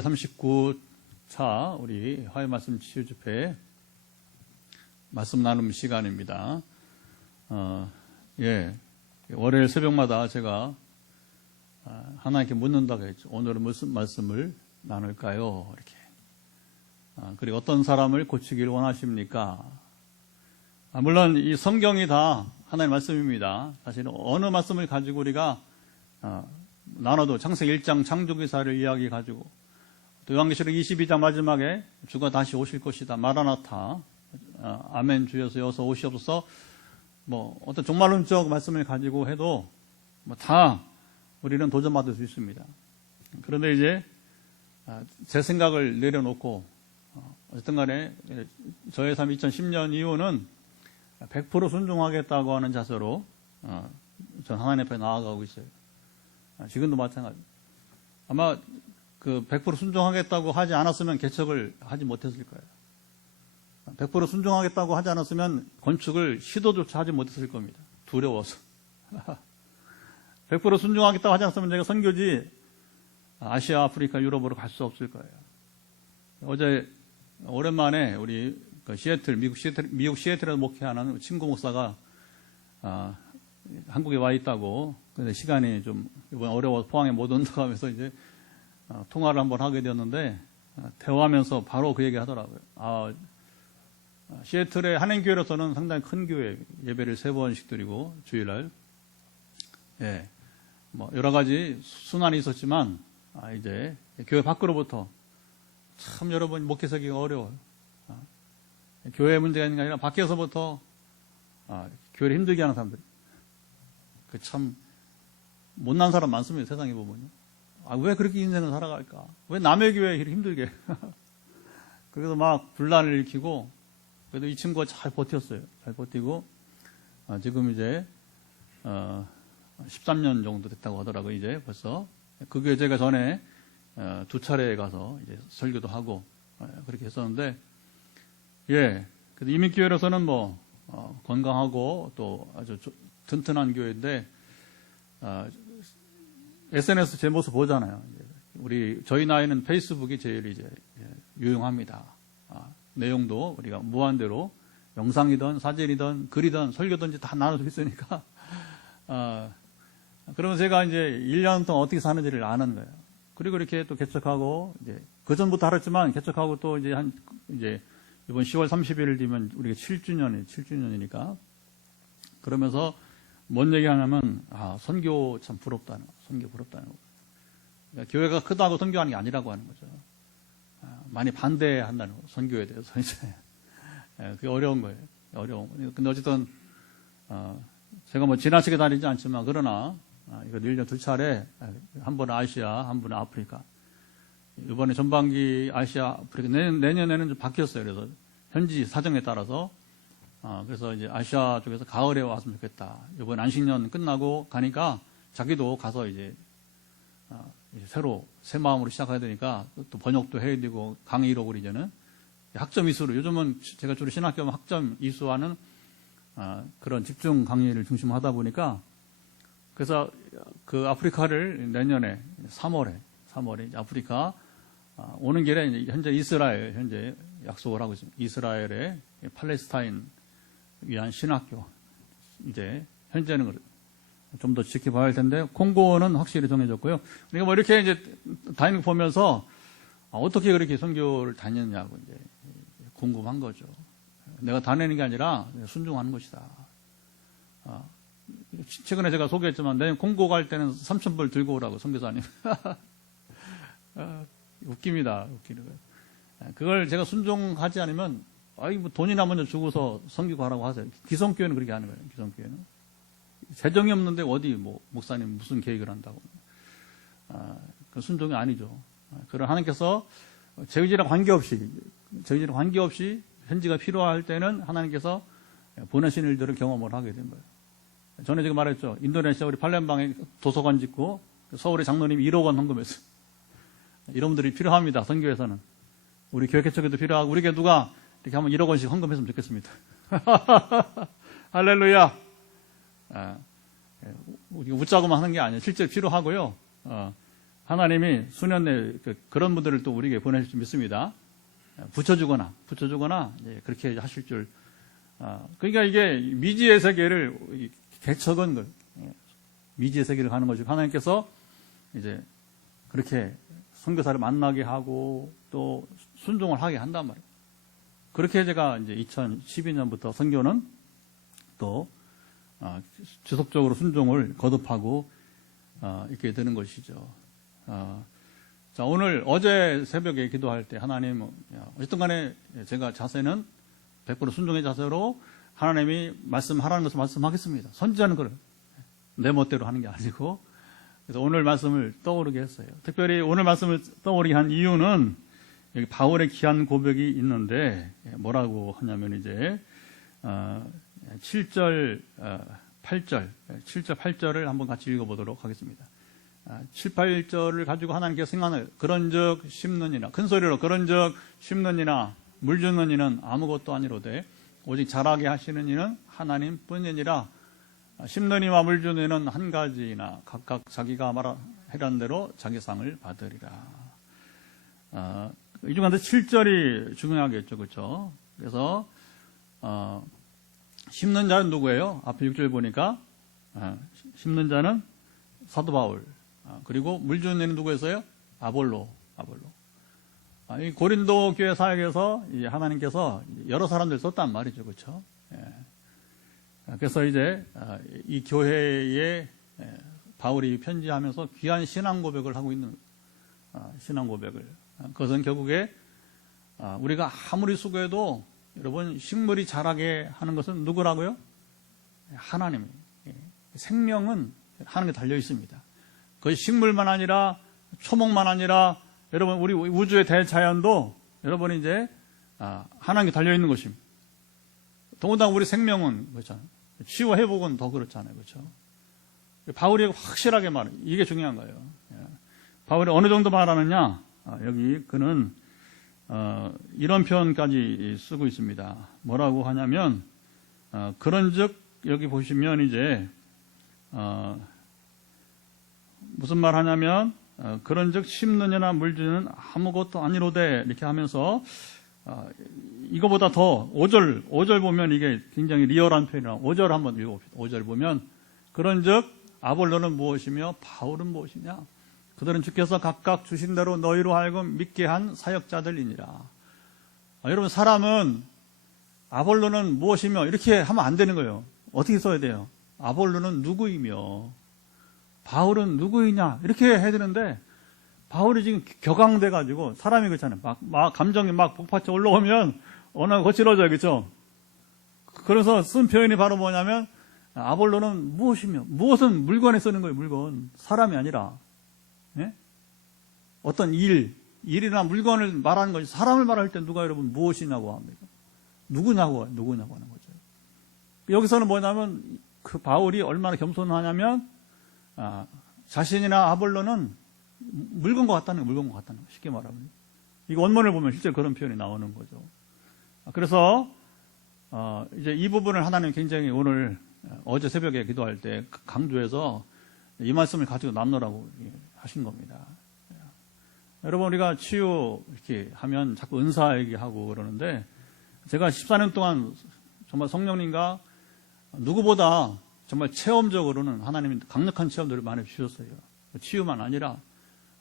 39차 우리 화요 말씀 치유 집회 말씀 나눔 시간입니다. 월요일 새벽마다 제가 하나님께 묻는다고 했죠. 오늘은 무슨 말씀을 나눌까요? 이렇게. 그리고 어떤 사람을 고치기를 원하십니까? 물론 이 성경이 다 하나님의 말씀입니다. 사실은 어느 말씀을 가지고 우리가 나눠도 창세기 1장 창조기사를 이야기 가지고 또 요한계시록 22장 마지막에 주가 다시 오실 것이다. 마라나타. 아멘 주여서 여서 오시옵소서. 어떤 종말론적 말씀을 가지고 해도 다 우리는 도전받을 수 있습니다. 그런데 이제 제 생각을 내려놓고 어쨌든 간에 저의 삶 2010년 이후는 100% 순종하겠다고 하는 자세로 전 하나님 앞에 나아가고 있어요. 지금도 마찬가지. 아마 그 100% 순종하겠다고 하지 않았으면 개척을 하지 못했을 거예요. 100% 순종하겠다고 하지 않았으면 건축을 시도조차 하지 못했을 겁니다. 두려워서. 100% 순종하겠다고 하지 않았으면 제가 선교지 아시아, 아프리카, 유럽으로 갈 수 없을 거예요. 어제 오랜만에 우리 시애틀, 미국 시애틀에서 목회하는 친구 목사가 한국에 와 있다고. 근데 시간이 좀 이번 어려워서 포항에 못 온다고 하면서 이제 통화를 한번 하게 되었는데 대화하면서 바로 그 얘기 하더라고요. 시애틀의 한인교회로서는 상당히 큰 교회, 예배를 3번씩 드리고 주일날 여러 가지 순환이 있었지만 이제 교회 밖으로부터 참 여러분 목회하기가 어려워요. 교회 문제가 있는 게 아니라 밖에서부터 교회를 힘들게 하는 사람들. 참 못난 사람 많습니다. 세상에 보면요. 왜 그렇게 인생을 살아갈까? 왜 남의 교회에 힘들게? 그래서 막 분란을 일으키고, 그래도 이 친구가 잘 버텼어요. 잘 버티고, 지금 이제 13년 정도 됐다고 하더라고요. 이제 벌써 그 교회 제가 전에 2차례 가서 이제 설교도 하고 그렇게 했었는데, 그래도 이민교회로서는 건강하고 또 아주 튼튼한 교회인데, SNS 제 모습 보잖아요. 저희 나이는 페이스북이 제일 이제 유용합니다. 내용도 우리가 무한대로 영상이든 사진이든 글이든 설교든지 다 나눌 수 있으니까. 그러면 제가 이제 1년 동안 어떻게 사는지를 아는 거예요. 그리고 이렇게 또 개척하고, 이제, 그전부터 알았지만 개척하고 또 이제 이번 10월 30일 되면 우리가 7주년이니까. 그러면서 뭔 얘기 하냐면, 선교 참 부럽다는 거. 선교 부럽다는 거. 그러니까 교회가 크다고 선교하는 게 아니라고 하는 거죠. 많이 반대한다는 거. 선교에 대해서 이제. 그게 어려운 거예요. 어려운 거. 근데 어쨌든, 제가 지나치게 다니지 않지만, 그러나, 이거 1년 2차례, 한 번은 아시아, 한 번은 아프리카. 이번에 전반기 아시아, 아프리카, 내년에는 좀 바뀌었어요. 그래서 현지 사정에 따라서, 그래서 이제 아시아 쪽에서 가을에 왔으면 좋겠다. 이번 안식년 끝나고 가니까 자기도 가서 이제 새로 새 마음으로 시작해야 되니까 또 번역도 해야 되고 강의로 우리 이제는 학점 이수로 요즘은 제가 주로 신학교 학점 이수하는 그런 집중 강의를 중심으로 하다 보니까 그래서 그 아프리카를 내년에 3월에 아프리카 오는 길에 현재 이스라엘 현재 약속을 하고 있습니다. 이스라엘의 팔레스타인 위한 신학교 이제 현재는 좀 더 지켜봐야 할 텐데 콩고는 확실히 정해졌고요. 그러니까 이렇게 이제 다니는 거 보면서 어떻게 그렇게 선교를 다녔냐고 이제 궁금한 거죠. 내가 다니는 게 아니라 순종하는 것이다. 최근에 제가 소개했지만 내년 콩고 갈 때는 3,000불 들고 오라고 선교사님. 웃깁니다. 웃기는 거예요. 그걸 제가 순종하지 않으면 돈이나 먼저 주고서 선교 가라고 하세요. 기성교회는 그렇게 하는 거예요. 기성교회는 재정이 없는데 어디 목사님 무슨 계획을 한다고. 그 순종이 아니죠. 그런 하나님께서 제 의지랑 관계없이 현지가 필요할 때는 하나님께서 보내신 일들을 경험을 하게 된 거예요. 전에 제가 말했죠. 인도네시아 우리 팔렘방에 도서관 짓고 서울의 장로님이 1억 원 헌금했어요. 이런 분들이 필요합니다. 선교에서는. 우리 교회 개척에도 필요하고 우리 교회 누가 이렇게 한번 1억 원씩 헌금했으면 좋겠습니다. 할렐루야. 우리가 웃자고만 하는 게 아니에요. 실제로 필요하고요. 하나님이 수년 내에 그런 분들을 또 우리에게 보내실 줄 믿습니다. 붙여주거나 이제 그렇게 하실 줄. 그러니까 이게 미지의 세계를 개척은 걸, 미지의 세계를 가는 거죠. 하나님께서 이제 그렇게 선교사를 만나게 하고 또 순종을 하게 한단 말이에요. 그렇게 제가 이제 2012년부터 선교는 또 지속적으로 순종을 거듭하고 있게 되는 것이죠. 자, 어제 새벽에 기도할 때 하나님, 어쨌든 간에 제가 자세는 100% 순종의 자세로 하나님이 말씀하라는 것을 말씀하겠습니다. 선지자는 그래. 내 멋대로 하는 게 아니고. 그래서 오늘 말씀을 떠오르게 했어요. 특별히 오늘 말씀을 떠오르게 한 이유는 여기 바울의 귀한 고백이 있는데 뭐라고 하냐면 이제 7절, 8절을 한번 같이 읽어보도록 하겠습니다. 7, 8절을 가지고 하나님께서 생각하는 그런즉 심는이나 큰 소리로 그런즉 심는이나 물 주는 이는 아무것도 아니로되 오직 자라게 하시는 이는 하나님뿐이니라. 심는 이와 물 주는 이는 한 가지이나 각각 자기가 말하는 대로 자기 상을 받으리라. 이 중간에 7절이 중요하겠죠, 그렇죠? 그래서 심는 자는 누구예요? 앞에 6절 보니까 심는 자는 사도 바울. 그리고 물 주는 이는 누구였어요? 아볼로. 이 고린도 교회 사역에서 하나님께서 여러 사람들 썼단 말이죠, 그렇죠? 그래서 이제 이 교회에 바울이 편지하면서 귀한 신앙 고백을 하고 있는 신앙 고백을. 그것은 결국에 우리가 아무리 수고해도 여러분 식물이 자라게 하는 것은 누구라고요? 하나님. 생명은 하나님께 달려 있습니다. 그것이 식물만 아니라 초목만 아니라 여러분 우리 우주의 대자연도 여러분이 이제 하나님께 달려 있는 것입니다. 더군다나 우리 생명은 그렇잖아요. 치유 회복은 더 그렇잖아요, 그렇죠? 바울이 확실하게 말해. 이게 중요한 거예요. 바울이 어느 정도 말하느냐? 여기 그는 이런 표현까지 쓰고 있습니다. 뭐라고 하냐면 그런즉 여기 보시면 이제 무슨 말 하냐면 그런즉 심느냐나 물주는 아무것도 아니로되 이렇게 하면서 이거보다 더 5절 보면 이게 굉장히 리얼한 표현이라 5절 한번 읽어봅시다. 5절 보면 그런즉 아볼로는 무엇이며 바울은 무엇이냐? 그들은 주께서 각각 주신 대로 너희로 하여금 믿게 한 사역자들이니라. 여러분 사람은 아볼로는 무엇이며 이렇게 하면 안 되는 거예요. 어떻게 써야 돼요? 아볼로는 누구이며 바울은 누구이냐 이렇게 해야 되는데 바울이 지금 격앙돼가지고 사람이 그렇잖아요. 막 감정이 막 복받쳐 올라오면 언어가 거칠어져요, 그렇죠? 그래서 쓴 표현이 바로 뭐냐면 아볼로는 무엇이며 무엇은 물건에 쓰는 거예요. 물건 사람이 아니라 어떤 일이나 물건을 말하는 거지 사람을 말할 때 누가 여러분 무엇이냐고 합니까? 누구냐고 하는 거죠. 여기서는 뭐냐면 그 바울이 얼마나 겸손하냐면 자신이나 아볼로는 물건과 같다는 거예요. 쉽게 말하면. 이거 원문을 보면 실제 그런 표현이 나오는 거죠. 그래서 이제 이 부분을 하나님 굉장히 오늘 어제 새벽에 기도할 때 강조해서 이 말씀을 가지고 나누라고 하신 겁니다. 여러분 우리가 치유 이렇게 하면 자꾸 은사 얘기하고 그러는데 제가 14년 동안 정말 성령님과 누구보다 정말 체험적으로는 하나님이 강력한 체험들을 많이 주셨어요. 치유만 아니라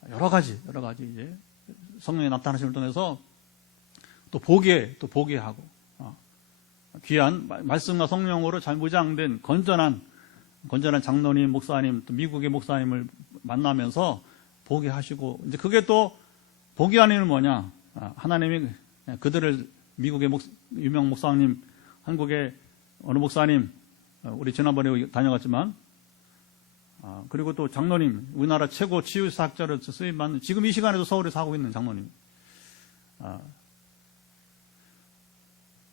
여러 가지 이제 성령의 나타나심을 통해서 또 보게 하고 귀한 말씀과 성령으로 잘 무장된 건전한 장로님, 목사님, 또 미국의 목사님을 만나면서 보게 하시고 이제 그게 또 보게 하는 뭐냐? 하나님이 그들을 미국의 유명 목사님, 한국의 어느 목사님 우리 지난번에 다녀갔지만 그리고 또 장로님 우리나라 최고 치유사학자로 쓰임받는 지금 이 시간에도 서울에 하고 있는 장로님.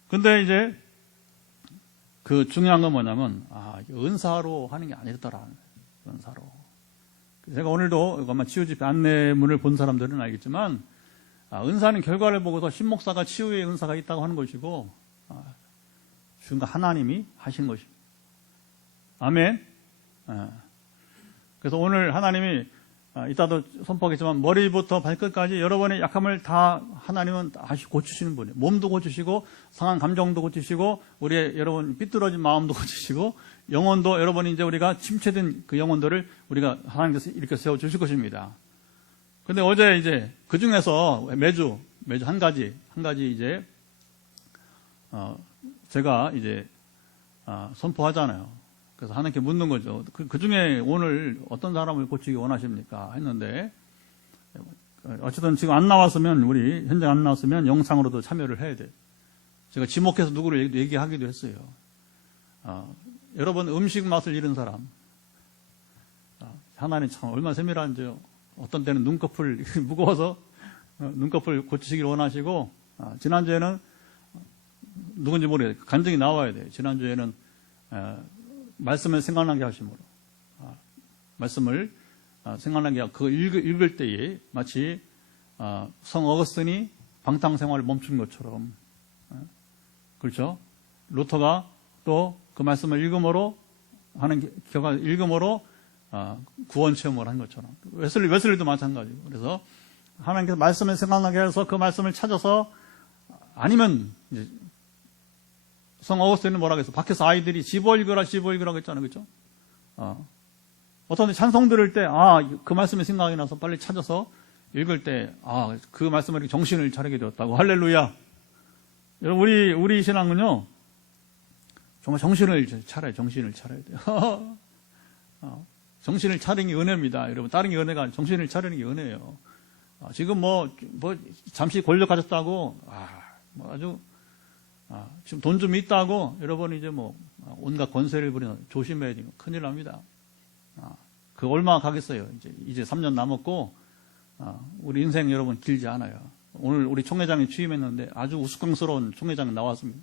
근데 이제 그 중요한 건 뭐냐면 은사로 하는 게 아니더라. 은사로. 제가 오늘도 아마 치유집 안내문을 본 사람들은 알겠지만 은사는 결과를 보고서 신목사가 치유의 은사가 있다고 하는 것이고 주님과 하나님이 하신 것입니다. 아멘. 그래서 오늘 하나님이 이따도 선포하겠지만 머리부터 발끝까지 여러분의 약함을 다 하나님은 다시 고치시는 분이에요. 몸도 고치시고 상한 감정도 고치시고 우리의 여러분 삐뚤어진 마음도 고치시고 영혼도 여러분이 이제 우리가 침체된 그 영혼들을 우리가 하나님께서 이렇게 세워 주실 것입니다. 근데 어제 이제 그 중에서 매주 한 가지 이제 제가 이제 선포하잖아요. 그래서 하나님께 묻는 거죠. 그 중에 오늘 어떤 사람을 고치기 원하십니까? 했는데, 어쨌든 지금 안 나왔으면, 우리 현장 안 나왔으면 영상으로도 참여를 해야 돼요. 제가 지목해서 누구를 얘기하기도 했어요. 여러분 음식 맛을 잃은 사람. 하나님 참 얼마나 세밀한지요. 어떤 때는 눈꺼풀 무거워서 눈꺼풀 고치시길 원하시고, 지난주에는 누군지 모르겠어요. 간증이 나와야 돼요. 지난주에는 말씀을 생각나게 하심으로 말씀을 생각나게 하고 그거 읽을 때에 마치 성 어거스틴이 방탕생활을 멈춘 것처럼 그렇죠? 루터가 또 그 말씀을 읽음으로 구원 체험을 한 것처럼 웨슬리도 마찬가지고 그래서 하나님께서 말씀을 생각나게 해서 그 말씀을 찾아서 아니면 이제 성 어거스틴은 뭐라고 했어? 밖에서 아이들이 집어 읽으라고 했잖아요. 그렇죠? 어떤 찬송 들을 때, 그 말씀이 생각이 나서 빨리 찾아서 읽을 때, 그 말씀을 정신을 차리게 되었다고. 할렐루야. 여러분, 우리 신앙은요, 정말 정신을 차려야 돼요. 정신을 차리는 게 은혜입니다. 여러분, 다른 게 은혜가 아니라 정신을 차리는 게 은혜예요. 지금 잠시 권력 가졌다고, 아주, 지금 돈 좀 있다고 여러분 이제 온갖 권세를 부리는 조심해야 돼요. 큰일 납니다. 그 얼마 가겠어요. 이제 3년 남았고 우리 인생 여러분 길지 않아요. 오늘 우리 총회장이 취임했는데 아주 우스꽝스러운 총회장이 나왔습니다.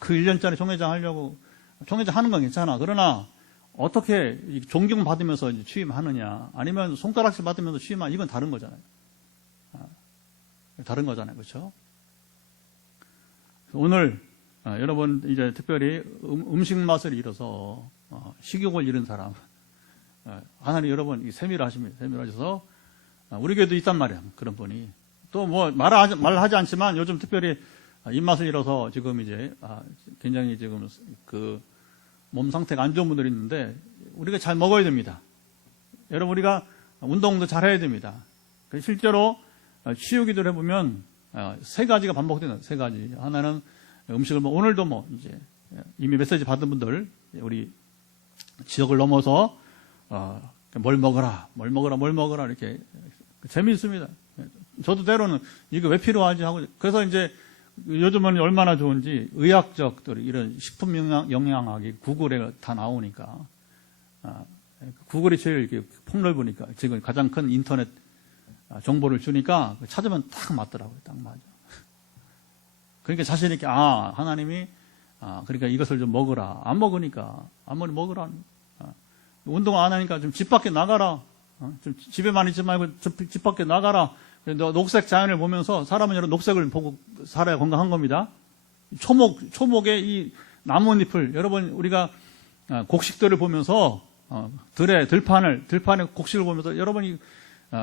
그 1년짜리 총회장 하려고 총회장 하는 건 괜찮아. 그러나 어떻게 존경 받으면서 이제 취임하느냐 아니면 손가락질 받으면서 취임하냐 이건 다른 거잖아요. 그렇죠? 오늘 여러분 이제 특별히 음식 맛을 잃어서 식욕을 잃은 사람 하나님 여러분 세밀하십니다. 세밀하셔서 우리 교회도 있단 말이야. 그런 분이 또 말하지 않지만 요즘 특별히 입맛을 잃어서 지금 이제 굉장히 지금 그 몸 상태가 안 좋은 분들이 있는데 우리가 잘 먹어야 됩니다. 여러분 우리가 운동도 잘 해야 됩니다. 실제로 치유기도를 해보면 세 가지가 반복되는 세 가지. 하나는 음식을 오늘도 이제 이미 메시지 받은 분들 우리 지역을 넘어서 뭘 먹어라 이렇게 재미있습니다. 저도 때로는 이거 왜 필요하지 하고 그래서 이제 요즘은 얼마나 좋은지 의학적 이런 식품 영양학이 구글에 다 나오니까 구글이 제일 이렇게 폭넓으니까 지금 가장 큰 인터넷 정보를 주니까 찾으면 딱 맞더라고요. 딱 맞아. 그러니까 자신 있게 하나님이 그러니까 이것을 좀 먹으라. 안 먹으니까 아무리 먹으라. 운동 안 하니까 좀 집 밖에 나가라. 좀 집에만 있지 말고 집 밖에 나가라. 녹색 자연을 보면서 사람은 여러 녹색을 보고 살아야 건강한 겁니다. 초목의 이 나뭇잎을 여러분 우리가 곡식들을 보면서 들판의 곡식을 보면서 여러분이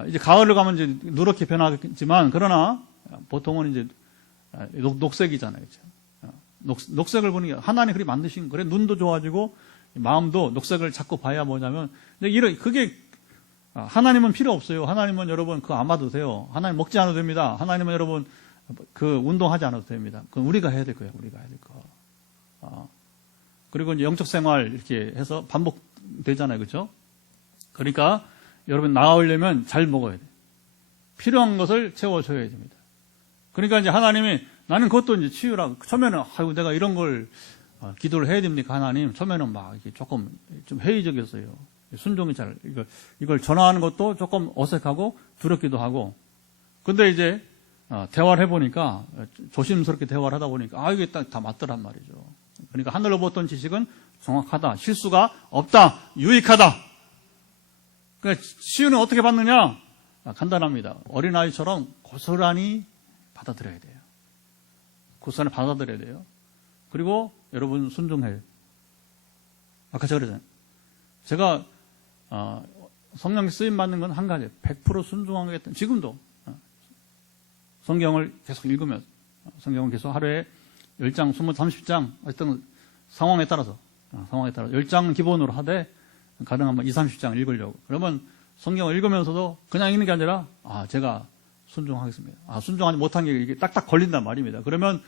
이제 가을을 가면 이제 누렇게 변하겠지만 그러나 보통은 이제 녹색이잖아요. 녹색을 보는 게 하나님 그리 만드신 그래 눈도 좋아지고 마음도 녹색을 자꾸 봐야 뭐냐면 그게 하나님은 필요 없어요. 하나님은 여러분 그거 안 봐도 돼요. 하나님 먹지 않아도 됩니다. 하나님은 여러분 그 운동하지 않아도 됩니다. 그건 우리가 해야 될 거예요. 우리가 해야 될 거. 그리고 이제 영적 생활 이렇게 해서 반복되잖아요. 그렇죠? 그러니까 여러분 나으려면 잘 먹어야 돼요. 필요한 것을 채워줘야 됩니다. 그러니까 이제 하나님이 나는 그것도 이제 치유라. 처음에는 내가 이런 걸 기도를 해야 됩니까 하나님? 처음에는 막 이렇게 조금 좀 회의적이었어요. 순종이 이걸 전화하는 것도 조금 어색하고 두렵기도 하고. 근데 이제 대화를 해보니까 조심스럽게 대화를 하다 보니까 이게 다 맞더란 말이죠. 그러니까 하늘로 보던 지식은 정확하다. 실수가 없다. 유익하다. 그러니까 치유는 어떻게 받느냐? 간단합니다. 어린아이처럼 고스란히 받아들여야 돼요. 고스란히 받아들여야 돼요. 그리고 여러분 순종해요. 아까 제가 그러잖아요. 제가 성령 쓰임 받는 건 한 가지, 100% 순종하겠다. 지금도 성경을 계속 읽으면서, 성경을 계속 하루에 10장, 20, 30장, 어떤 상황에 따라서 10장 기본으로 하되, 가능하면 20, 30장 읽으려고. 그러면 성경을 읽으면서도 그냥 읽는 게 아니라, 제가 순종하겠습니다. 순종하지 못한 게 이게 딱딱 걸린단 말입니다. 그러면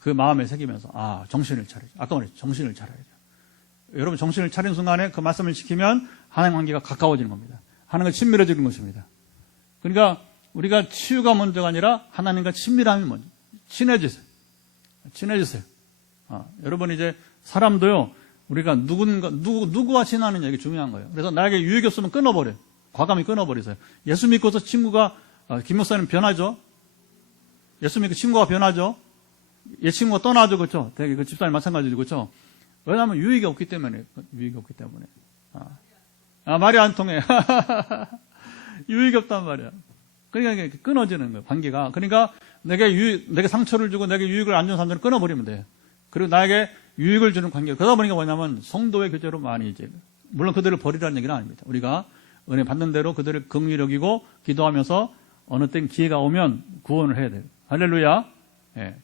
그 마음에 새기면서, 정신을 차려야죠. 아까 말했죠. 정신을 차려야죠. 여러분, 정신을 차린 순간에 그 말씀을 지키면 하나님 관계가 가까워지는 겁니다. 하나님과 친밀해지는 것입니다. 그러니까 우리가 치유가 먼저가 아니라 하나님과 친밀함이 먼저. 친해지세요. 여러분, 이제 사람도요, 우리가 누구와 친하느냐, 이게 중요한 거예요. 그래서 나에게 유익이 없으면 끊어버려요. 과감히 끊어버리세요. 예수 믿고서 친구가, 김 목사님 변하죠? 예수 믿고 친구가 변하죠? 옛 친구가 떠나죠, 그렇죠? 되게 그 집사님 마찬가지죠, 그렇죠? 왜냐하면 유익이 없기 때문에. 말이 안 통해. 유익이 없단 말이야. 그러니까 이게 끊어지는 거예요, 관계가. 그러니까 내게 상처를 주고 내게 유익을 안 주는 사람들은 끊어버리면 돼요. 그리고 나에게 유익을 주는 관계. 그러다 보니까 뭐냐면 성도의 교제로 많이 이제, 물론 그들을 버리라는 얘기는 아닙니다. 우리가 은혜 받는 대로 그들을 긍휼히 여기고 기도하면서 어느 땐 기회가 오면 구원을 해야 돼요. 할렐루야. 예.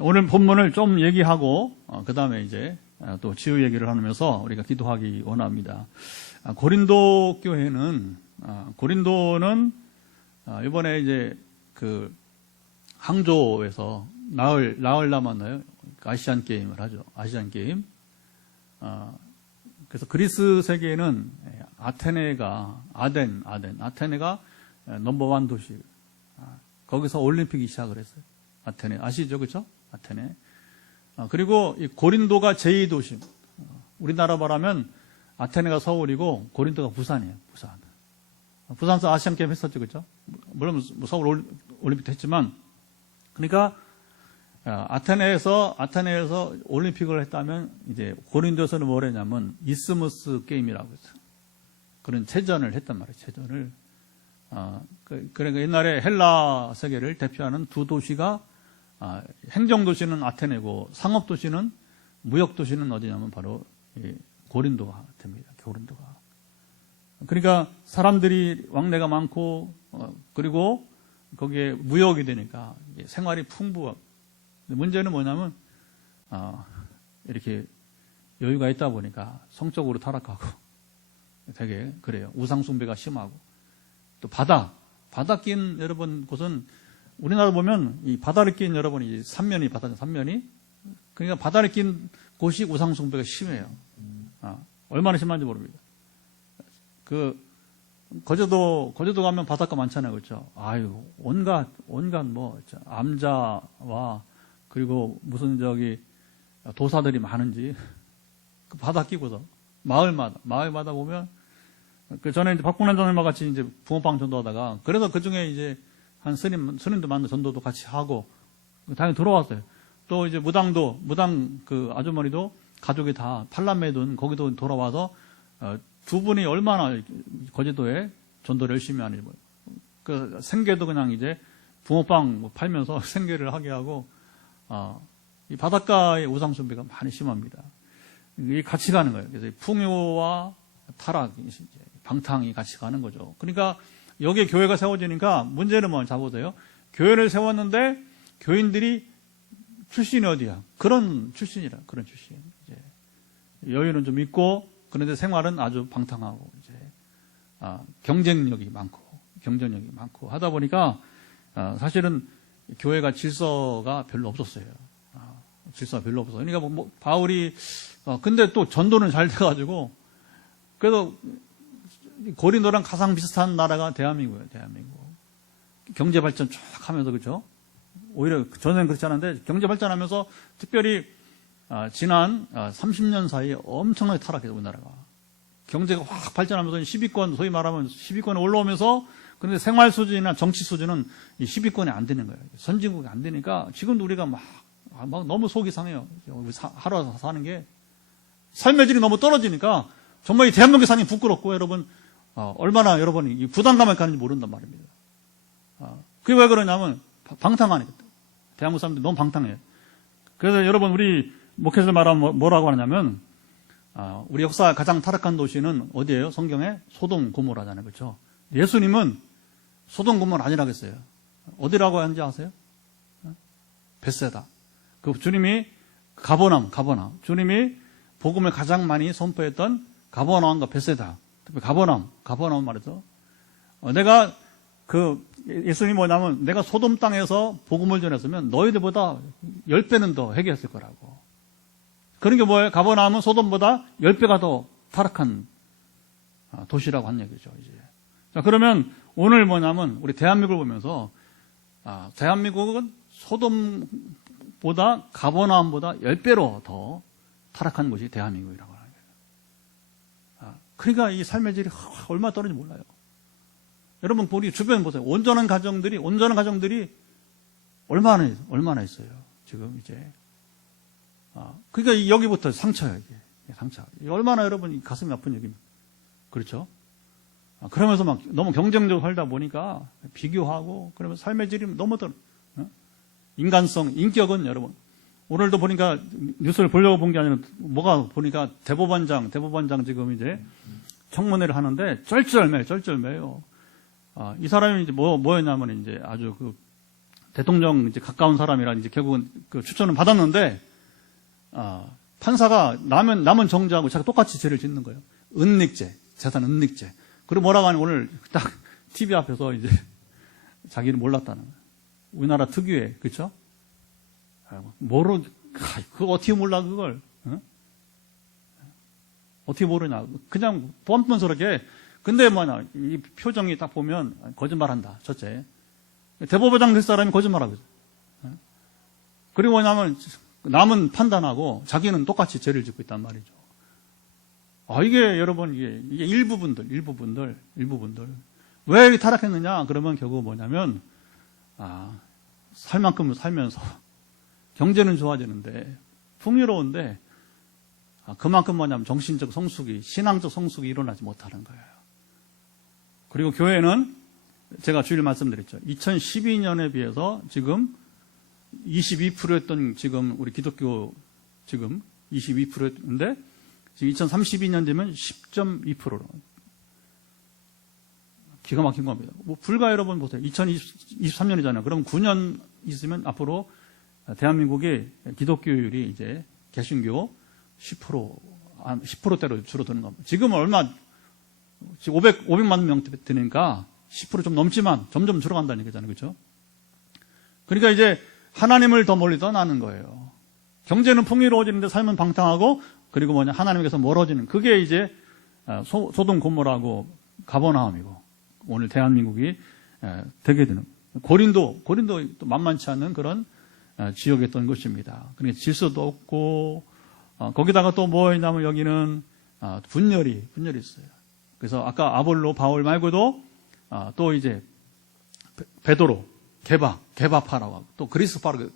오늘 본문을 좀 얘기하고 그 다음에 이제 또 치유 얘기를 하면서 우리가 기도하기 원합니다. 고린도 교회는 고린도는 이번에 이제 그 항저우에서 나흘 남았나요? 아시안 게임을 하죠. 아시안 게임. 그래서 그리스 세계에는 아테네가 넘버원 도시. 거기서 올림픽이 시작을 했어요. 아테네 아시죠, 그렇죠? 아테네. 그리고 이 고린도가 제2도시. 우리나라 말하면 아테네가 서울이고 고린도가 부산이에요. 부산에서 아시안 게임 했었죠, 그렇죠? 물론 서울 올림픽도 했지만, 그러니까 아테네에서 올림픽을 했다면 이제 고린도에서는 뭘 했냐면 이스무스 게임이라고 했어요. 그런 체전을 했단 말이에요. 체전을. 그러니까 옛날에 헬라 세계를 대표하는 두 도시가 행정도시는 아테네고 상업도시는 무역도시는 어디냐면 바로 고린도가 됩니다. 고린도가. 그러니까 사람들이 왕래가 많고 그리고 거기에 무역이 되니까 생활이 풍부하고. 문제는 뭐냐면 이렇게 여유가 있다 보니까 성적으로 타락하고 되게 그래요. 우상숭배가 심하고 또 바다 낀 여러분 곳은 우리나라 보면 이 바다를 낀 여러분이 삼면이 바다죠. 삼면이. 그러니까 바다를 낀 곳이 우상숭배가 심해요. 얼마나 심한지 모릅니다. 거제도 가면 바닷가 많잖아요. 그렇죠? 온갖 뭐 암자와 그리고 무슨 도사들이 많은지 그 바다 끼고서 마을마다 보면 전에 이제 박분환 전님과 같이 이제 붕어빵 전도하다가 그래서 그 중에 이제 한 스님도 만나 전도도 같이 하고 당연히 들어왔어요. 또 이제 무당 그 아주머니도 가족이 다 팔남매든 거기도 돌아와서 두 분이 얼마나 거제도에 전도를 열심히 하는지 그 생계도 그냥 이제 붕어빵 팔면서 생계를 하게 하고 이 바닷가의 우상숭배가 많이 심합니다. 이게 같이 가는 거예요. 그래서 풍요와 타락, 방탕이 같이 가는 거죠. 그러니까 여기에 교회가 세워지니까 문제는 뭐 잡으세요. 교회를 세웠는데 교인들이 출신이 어디야? 그런 출신. 이제 여유는 좀 있고 그런데 생활은 아주 방탕하고 이제 경쟁력이 많고 하다 보니까 사실은 교회가 질서가 별로 없었어요. 그러니까 뭐 바울이 근데 또 전도는 잘 돼가지고 그래서 고린도랑 가장 비슷한 나라가 대한민국이에요. 경제 발전 쫙 하면서 그렇죠. 오히려 전에는 그렇지 않은데 경제 발전하면서 특별히 지난 30년 사이에 엄청나게 타락해서 우리나라가 경제가 확 발전하면서 10위권 소위 말하면 10위권에 올라오면서 그런데 생활 수준이나 정치 수준은 이 10위권이 안 되는 거예요. 선진국이 안 되니까 지금도 우리가 막 너무 속이 상해요. 하루 사는 게 삶의 질이 너무 떨어지니까 정말 이 대한민국에 사는 게 부끄럽고 여러분 얼마나 여러분이 부담감을 가는지 모른단 말입니다. 그게 왜 그러냐면 방탕하니까 대한민국 사람들이 너무 방탕해요. 그래서 여러분 우리 목회에서 말하면 뭐라고 하냐면, 우리 역사 가장 타락한 도시는 어디예요? 성경에 소돔 고모라잖아요. 그렇죠? 예수님은 소돔 고모라 아니라고 했어요. 어디라고 하는지 아세요? 벳세다. 그 주님이 가버나움. 주님이 복음을 가장 많이 선포했던 가버나움과 벳세다. 특히 가버나움 말이죠. 내가 예수님이 뭐냐면 내가 소돔 땅에서 복음을 전했으면 너희들보다 10배는 더 회개했을 거라고. 그런 게 뭐예요? 가버나움은 소돔보다 10배가 더 타락한 도시라고 한 얘기죠, 이제. 자, 그러면 오늘 뭐냐면 우리 대한민국을 보면서 대한민국은 소돔보다 가버나움보다 10배로 더 타락한 곳이 대한민국이라고 하는 거예요. 그러니까 이 삶의 질이 얼마나 떨어진지 몰라요. 여러분 우리 주변 보세요. 온전한 가정들이 얼마나 있어요. 지금 이제. 그러니까 여기부터 상처예요, 이게. 상처. 얼마나 여러분 가슴이 아픈 얘기입니다. 그렇죠? 그러면서 막 너무 경쟁적으로 살다 보니까 비교하고 그러면서 삶의 질이 너무 인간성, 인격은 여러분. 오늘도 보니까 뉴스를 보려고 본 게 아니라 뭐가 보니까 대법원장 지금 이제 청문회를 하는데 쩔쩔매요. 이 사람이 이제 뭐였냐면 이제 아주 대통령 이제 가까운 사람이라 이제 결국은 추천을 받았는데, 판사가 남은 정죄하고 자기가 똑같이 죄를 짓는 거예요. 재산 은닉죄. 그리고 뭐라고 하니 오늘 딱 TV 앞에서 이제 자기는 몰랐다는 거예요. 우리나라 특유의, 그쵸? 그거 어떻게 몰라, 그걸? 어? 어떻게 모르냐. 그냥 뻔뻔스럽게. 근데 이 표정이 딱 보면 거짓말 한다, 첫째. 대법원장 될 사람이 거짓말하고 있어요. 그리고 뭐냐면 남은 판단하고 자기는 똑같이 죄를 짓고 있단 말이죠. 이게 여러분, 이게 일부분들. 왜 이렇게 타락했느냐? 그러면 결국 뭐냐면, 살 만큼 살면서 경제는 좋아지는데, 풍요로운데, 그만큼 뭐냐면 정신적 성숙이, 신앙적 성숙이 일어나지 못하는 거예요. 그리고 교회는 제가 주일 말씀드렸죠. 2012년에 비해서 지금 22%였던 지금 우리 기독교 지금 22%였는데 지금 2032년 되면 10.2%로 기가 막힌 겁니다. 불과 여러분 보세요. 2023년이잖아요. 그럼 9년 있으면 앞으로 대한민국의 기독교율이 이제 개신교 10%대로 줄어드는 겁니다. 지금 지금 500만 명 되니까 10% 좀 넘지만 점점 줄어간다는 얘기잖아요. 그렇죠? 그러니까 이제 하나님을 더 멀리 떠나는 거예요. 경제는 풍요로워지는데 삶은 방탕하고, 그리고 하나님께서 멀어지는, 그게 이제 소돔 고모라고 가버나움이고 오늘 대한민국이 되게 되는, 고린도 또 만만치 않은 그런 지역이었던 것입니다. 그러니까 질서도 없고, 거기다가 또 뭐였냐면 여기는 분열이 있어요. 그래서 아까 아볼로, 바울 말고도 또 이제 베드로, 게바파라고 하고 또 그리스파라고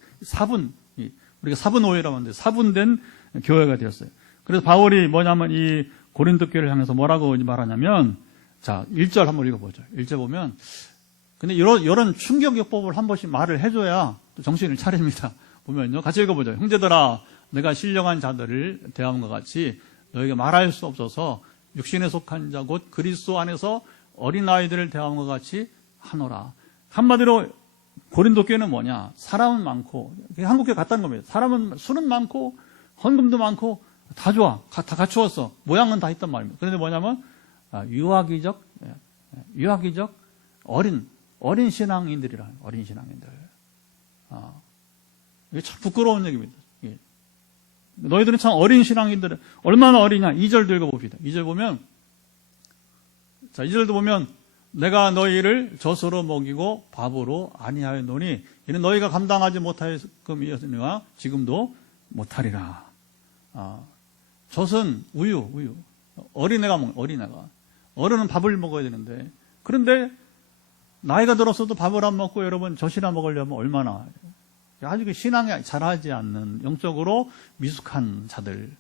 우리가 사분오해라고 하는데 사분된 교회가 되었어요. 그래서 바울이 뭐냐면 이 고린도 교회를 향해서 뭐라고 말하냐면, 자, 1절 한번 읽어보죠. 1절 보면, 근데 이런 충격요법을 한 번씩 말을 해줘야 또 정신을 차립니다. 보면요. 같이 읽어보죠. 형제들아, 내가 신령한 자들을 대함과 같이 너에게 말할 수 없어서 육신에 속한 자 곧 그리스도 안에서 어린아이들을 대함과 같이 하노라. 한마디로 고린도 교회는 뭐냐? 사람은 많고, 한국 교회 같다는 겁니다. 사람은 술은 많고 헌금도 많고 다 좋아. 다 갖추었어. 모양은 다 있단 말입니다. 그런데 뭐냐면 유아기적 어린 신앙인들이라. 어린 신앙인들. 이게 참 부끄러운 얘기입니다. 예. 너희들은 참 어린 신앙인들, 얼마나 어리냐? 2절도 읽어봅시다. 2절 보면, 자, 2절도 보면, 내가 너희를 젖으로 먹이고 밥으로 아니하였노니 이는 너희가 감당하지 못하였음이었으니와 지금도 못하리라. 젖은 우유. 어린애가 먹는, 어린애가. 어른은 밥을 먹어야 되는데, 그런데 나이가 들었어도 밥을 안 먹고 여러분 젖이나 먹으려면 얼마나, 아주 신앙이 잘하지 않는 영적으로 미숙한 자들.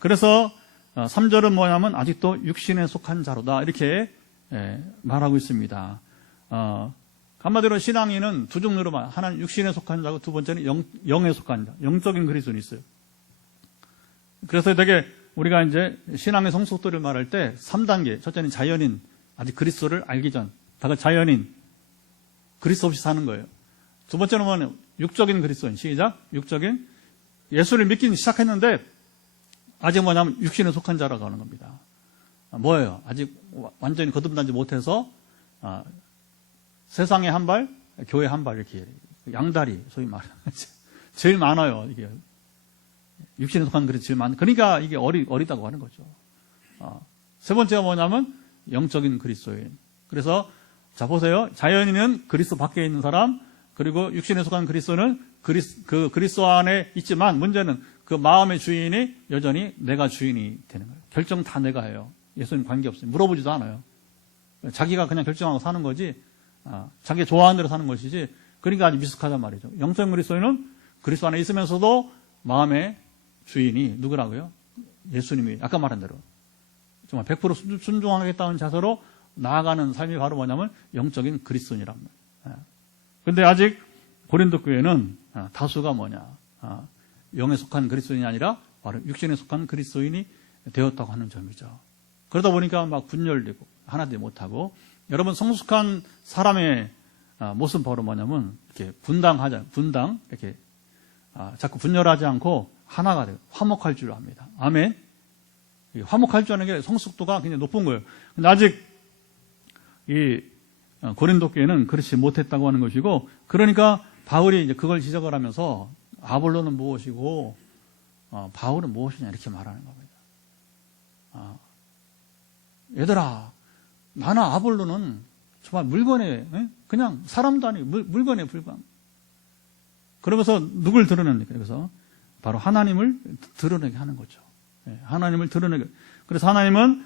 그래서 3절은 뭐냐면 아직도 육신에 속한 자로다, 이렇게 말하고 있습니다. 한마디로 신앙인은 두 종류로 하나는 육신에 속한 자고 두 번째는 영에 속한 자, 영적인 그리스도인이 있어요. 그래서 되게 우리가 이제 신앙의 성숙도를 말할 때 3단계. 첫째는 자연인, 아직 그리스도를 알기 전. 다가 자연인, 그리스도 없이 사는 거예요. 두 번째는 뭐냐면 육적인 그리스도인. 시작. 육적인. 예수를 믿긴 시작했는데 아직 뭐냐면 육신에 속한 자라고 하는 겁니다. 뭐예요? 아직 완전히 거듭나지 못해서 세상에 한 발, 교회 한 발 이렇게 양다리 소위 말하는 제일 많아요. 이게 육신에 속한 그리스도 제일 많. 그러니까 이게 어리다고 하는 거죠. 세 번째가 뭐냐면 영적인 그리스도인. 그래서 자 보세요. 자연인은 그리스도 밖에 있는 사람, 그리고 육신에 속한 그리스도는 그리스도 안에 있지만 문제는 그 마음의 주인이 여전히 내가 주인이 되는 거예요. 결정 다 내가 해요. 예수님 관계없어요. 물어보지도 않아요. 자기가 그냥 결정하고 사는 거지, 자기가 좋아하는 대로 사는 것이지. 그러니까 아주 미숙하단 말이죠. 영적인 그리스도인은 그리스도 안에 있으면서도 마음의 주인이 누구라고요? 예수님이 아까 말한 대로 정말 100% 순종하겠다는 자세로 나아가는 삶이 바로 뭐냐면 영적인 그리스도인이란 말이에요. 근데 아직 고린도 교회는 다수가 뭐냐? 영에 속한 그리스도인이 아니라 바로 육신에 속한 그리스도인이 되었다고 하는 점이죠. 그러다 보니까 막 분열되고 하나 되지 못하고, 여러분 성숙한 사람의 모습은 바로 뭐냐면 이렇게 분당 이렇게 자꾸 분열하지 않고 하나가 돼요. 화목할 줄 압니다. 아멘. 화목할 줄 아는 게 성숙도가 굉장히 높은 거예요. 근데 아직 이 고린도 교회는 그렇지 못했다고 하는 것이고, 그러니까 바울이 이제 그걸 지적을 하면서 아볼로는 무엇이고 바울은 무엇이냐 이렇게 말하는 겁니다. 얘들아, 나나 아볼로는 정말 물건에 그냥 사람도 아니고 물건에 불과한. 그러면서 누굴 드러냅니까? 그래서 바로 하나님을 드러내게 하는 거죠. 하나님을 드러내게. 그래서 하나님은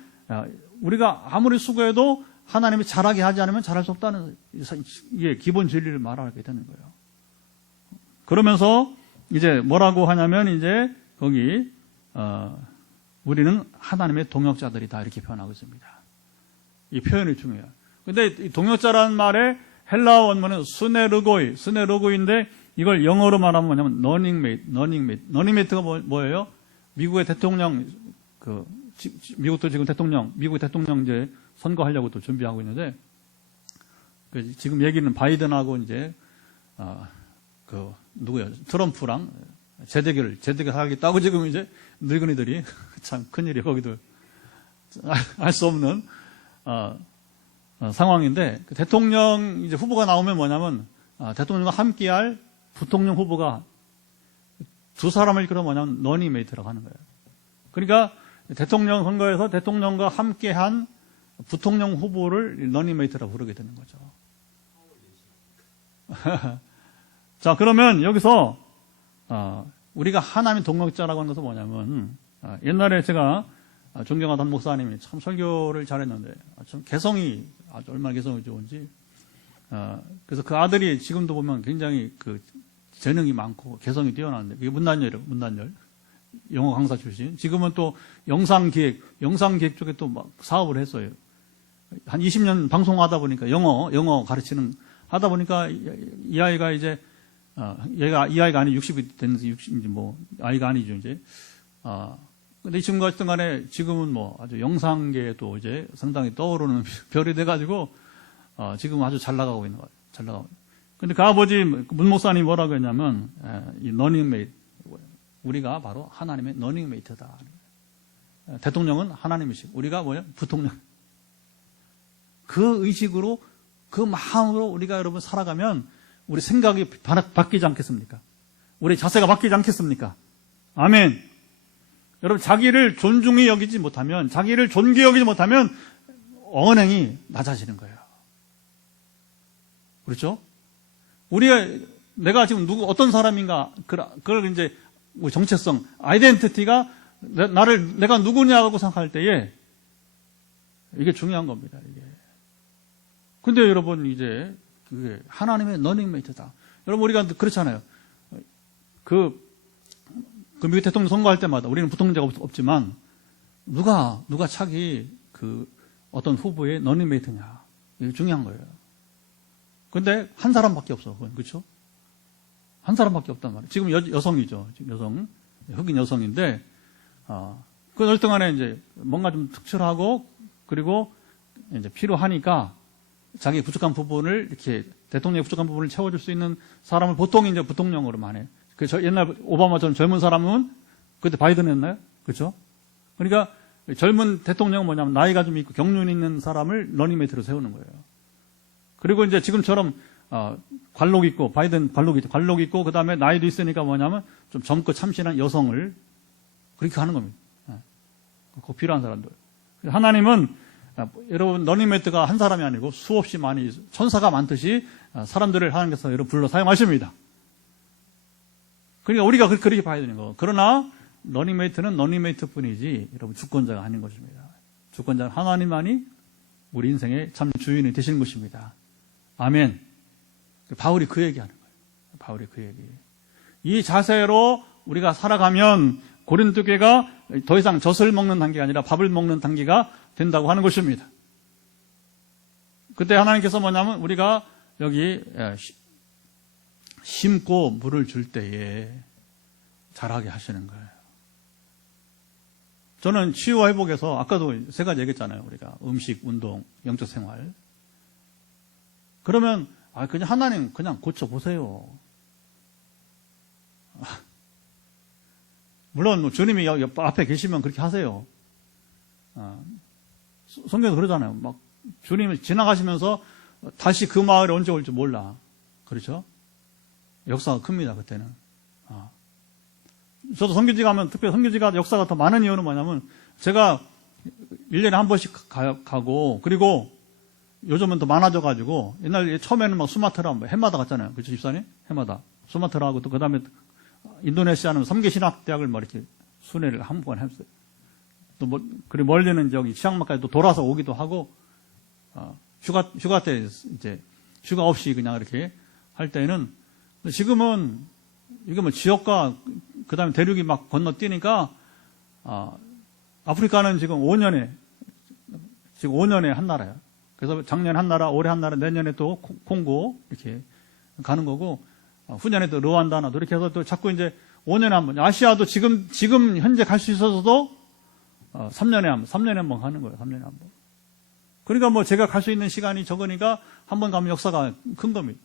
우리가 아무리 수고해도 하나님이 잘하게 하지 않으면 잘할 수 없다는 이게 기본 진리를 말하게 되는 거예요. 그러면서 이제 뭐라고 하냐면 이제 거기 우리는 하나님의 동역자들이다 이렇게 표현하고 있습니다. 이 표현이 중요해요. 근데 이 동역자라는 말의 헬라어 원문은 스네르고인데 이걸 영어로 말하면 뭐냐면 러닝메이트가 뭐예요? 미국의 대통령 미국도 지금 미국 대통령 이제 선거하려고 또 준비하고 있는데, 지금 얘기는 바이든하고 이제 누구야? 트럼프랑 재대결 하겠다고 지금 이제 늙은이들이 참 큰일이에요. 거기도 알 수 없는 상황인데, 그 대통령 이제 후보가 나오면 뭐냐면 대통령과 함께할 부통령 후보가 두 사람을 이끌어 뭐냐면 러닝메이트라고 하는 거예요. 그러니까 대통령 선거에서 대통령과 함께한 부통령 후보를 러닝메이트라고 부르게 되는 거죠. 자, 그러면 여기서 우리가 하나님의 동역자라고 하는 것은 뭐냐면, 옛날에 제가 존경하던 목사님이 참 설교를 잘했는데 참 개성이 아주 얼마나 개성이 좋은지, 그래서 그 아들이 지금도 보면 굉장히 그 재능이 많고 개성이 뛰어나는데, 그게 문단열 영어 강사 출신. 지금은 또 영상기획 쪽에 또 막 사업을 했어요. 한 20년 방송하다 보니까 영어 가르치는 하다 보니까 이 아이가 이제 이 아이가 아니 60이 됐는지 60인지 뭐 아이가 아니죠 이제. 근데 이 친구가 어쨌든 간에 지금은 뭐 아주 영상계에도 이제 상당히 떠오르는 별이 돼가지고 지금 아주 잘 나가고 있는 거예요. 잘 나가고. 근데 그 아버지 문 목사님이 뭐라고 했냐면 이 러닝메이트, 우리가 바로 하나님의 러닝메이트다. 대통령은 하나님이시고 우리가 뭐야? 부통령. 그 의식으로, 그 마음으로 우리가 여러분 살아가면 우리 생각이 바뀌지 않겠습니까? 우리 자세가 바뀌지 않겠습니까? 아멘. 여러분, 자기를 존중히 여기지 못하면, 자기를 존귀 여기지 못하면 언행이 낮아지는 거예요. 그렇죠? 내가 지금 어떤 사람인가, 그걸 이제 우리 정체성, 아이덴티티가 내가 누구냐고 생각할 때에 이게 중요한 겁니다. 이게. 근데 여러분, 이제 그게 하나님의 러닝메이트다. 여러분, 우리가 그렇잖아요. 그 미국 대통령 선거할 때마다 우리는 부통령자가 없지만 누가 차기 어떤 후보의 러닝메이트냐. 이게 중요한 거예요. 근데 한 사람밖에 없어. 그렇죠? 한 사람밖에 없단 말이에요. 지금 여성이죠. 지금 흑인 여성인데 그 어떤 간에 이제 뭔가 좀 특출하고 그리고 이제 필요하니까 자기 부족한 부분을 이렇게 대통령의 부족한 부분을 채워줄 수 있는 사람을 보통 이제 부통령으로만 해요. 옛날 오바마처럼 젊은 사람은 그때 바이든이었나요? 그렇죠? 그러니까 젊은 대통령은 뭐냐면 나이가 좀 있고 경륜 있는 사람을 러닝메이트로 세우는 거예요. 그리고 이제 지금처럼 관록 있고 바이든 관록 있고 그다음에 나이도 있으니까 뭐냐면 좀 젊고 참신한 여성을 그렇게 하는 겁니다. 꼭 필요한 사람들. 하나님은 여러분 러닝메이트가 한 사람이 아니고 수없이 많이 천사가 많듯이 사람들을 하나님께서 여러분 불러 사용하십니다. 그러니까 우리가 그렇게 봐야 되는 거. 그러나 러닝메이트는 러닝메이트뿐이지 여러분 주권자가 아닌 것입니다. 주권자는 하나님만이 우리 인생의 참 주인이 되시는 것입니다. 아멘. 바울이 그 얘기하는 거예요. 바울이 그 얘기. 이 자세로 우리가 살아가면 고린도 교회가 더 이상 젖을 먹는 단계가 아니라 밥을 먹는 단계가 된다고 하는 것입니다. 그때 하나님께서 뭐냐면 우리가 여기 심고 물을 줄 때에 자라게 하시는 거예요. 저는 치유와 회복에서 아까도 세 가지 얘기했잖아요. 우리가 음식, 운동, 영적 생활. 그러면 그냥 하나님 그냥 고쳐보세요. 물론 주님이 앞에 계시면 그렇게 하세요. 성경도 그러잖아요. 막 주님이 지나가시면서 다시 그 마을에 언제 올지 몰라. 그렇죠? 역사가 큽니다. 그때는. 저도 선교지 가면 특별히 선교지가 역사가 더 많은 이유는 뭐냐면 제가 1년에 한 번씩 가고 그리고 요즘은 더 많아져가지고 옛날 처음에는 막 수마트라 해마다 갔잖아요. 그렇죠, 집사님? 해마다. 수마트라하고 또 그 다음에 인도네시아는 3개 신학대학을 뭐 이렇게 순회를 한 번 했어요. 또 그리고 멀리는 저기 치앙마이까지 또 돌아서 오기도 하고, 휴가 때 이제 휴가 없이 그냥 이렇게 할 때는 지금은 이게 뭐 지역과 그 다음에 대륙이 막 건너뛰니까, 아프리카는 지금 5년에 한 나라예요. 그래서 작년 한 나라, 올해 한 나라, 내년에 또 콩고 이렇게 가는 거고, 후년에 또 르완다나 또 이렇게 해서 또 자꾸 이제 5년에 한 번. 아시아도 지금 현재 갈 수 있어서도 3년에 한 번 가는 거예요. 3년에 한 번. 그러니까 뭐 제가 갈 수 있는 시간이 적으니까 한 번 가면 역사가 큰 겁니다.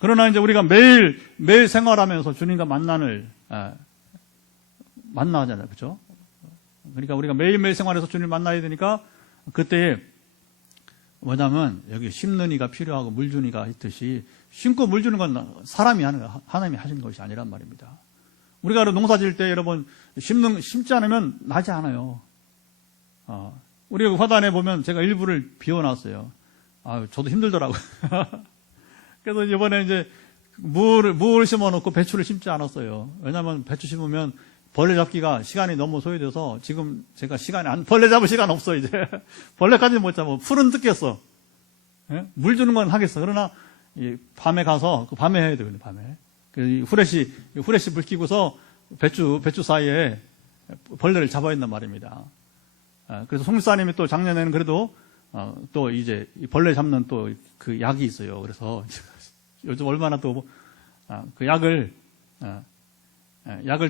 그러나 이제 우리가 매일 생활하면서 주님과 만나잖아요. 그렇죠? 그러니까 우리가 매일매일 생활해서 주님을 만나야 되니까 그때 뭐냐면 여기 심는 이가 필요하고 물 주는 이가 있듯이 심고 물 주는 건 사람이 하는 거, 하나님이 하시는 것이 아니란 말입니다. 우리가 농사 지을 때 여러분 심지 않으면 나지 않아요. 우리가 화단에 보면 제가 일부를 비워놨어요. 저도 힘들더라고요. 그래서 이번에 이제 무를 심어놓고 배추를 심지 않았어요. 왜냐하면 배추 심으면 벌레 잡기가 시간이 너무 소요돼서 지금 제가 벌레 잡을 시간 없어, 이제. 벌레까지는 못 잡아. 풀은 뜯겠어. 예? 물 주는 건 하겠어. 그러나, 밤에 가서, 밤에 해야 되거든요, 밤에. 후레쉬 불 켜고서 배추 사이에 벌레를 잡아야 된단 말입니다. 그래서 송사님이 또 작년에는 그래도, 또 이제 벌레 잡는 또 그 약이 있어요. 그래서 요즘 얼마나 또, 그 약을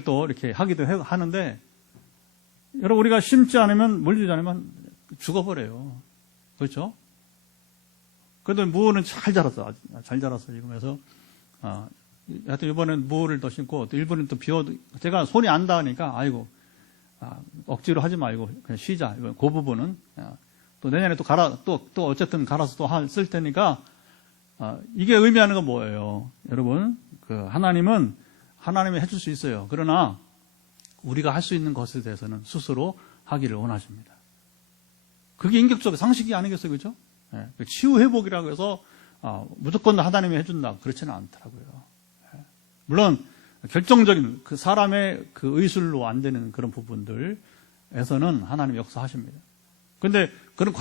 또 이렇게 하기도 하는데, 여러분, 우리가 심지 않으면, 물 주지 않으면 죽어버려요. 그렇죠? 그래도 무는 잘 자랐어. 잘 자랐어, 지금. 해서, 하여튼 이번엔 무를 더 심고, 또 일부는 또 제가 손이 안 닿으니까, 억지로 하지 말고, 그냥 쉬자. 그 부분은. 또 내년에 또 어쨌든 갈아서 또 쓸 테니까, 이게 의미하는 건 뭐예요? 여러분, 하나님이 해줄 수 있어요. 그러나 우리가 할 수 있는 것에 대해서는 스스로 하기를 원하십니다. 그게 인격적 상식이 아니겠어요, 그렇죠? 치유 회복이라고 해서 무조건 하나님이 해준다 그렇지는 않더라고요. 물론 결정적인 그 사람의 그 의술로 안 되는 그런 부분들에서는 하나님 역사하십니다. 그런데 그런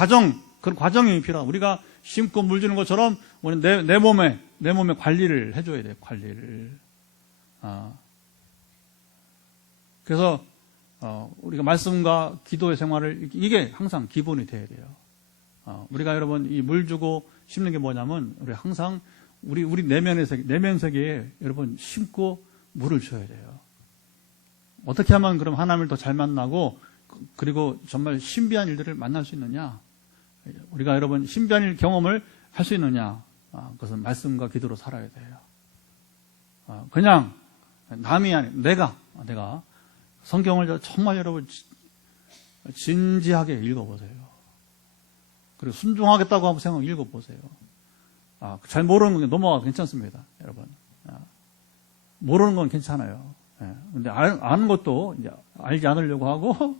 과정이 필요하다. 우리가 심고 물 주는 것처럼 내 몸에 관리를 해줘야 돼요. 관리를. 그래서 우리가 말씀과 기도의 생활을 이게 항상 기본이 돼야 돼요. 우리가 여러분 이 물 주고 심는 게 뭐냐면 우리 항상 우리 내면 세계에 여러분 심고 물을 줘야 돼요. 어떻게 하면 그럼 하나님을 더 잘 만나고 그리고 정말 신비한 일들을 만날 수 있느냐? 우리가 여러분 신비한 일 경험을 할 수 있느냐? 그것은 말씀과 기도로 살아야 돼요. 그냥 남이 아니 내가 성경을 정말 여러분 진지하게 읽어보세요. 그리고 순종하겠다고 하고 생각 읽어보세요. 잘 모르는 건 넘어가도 괜찮습니다, 여러분. 모르는 건 괜찮아요. 근데 아는 것도 이제 알지 않으려고 하고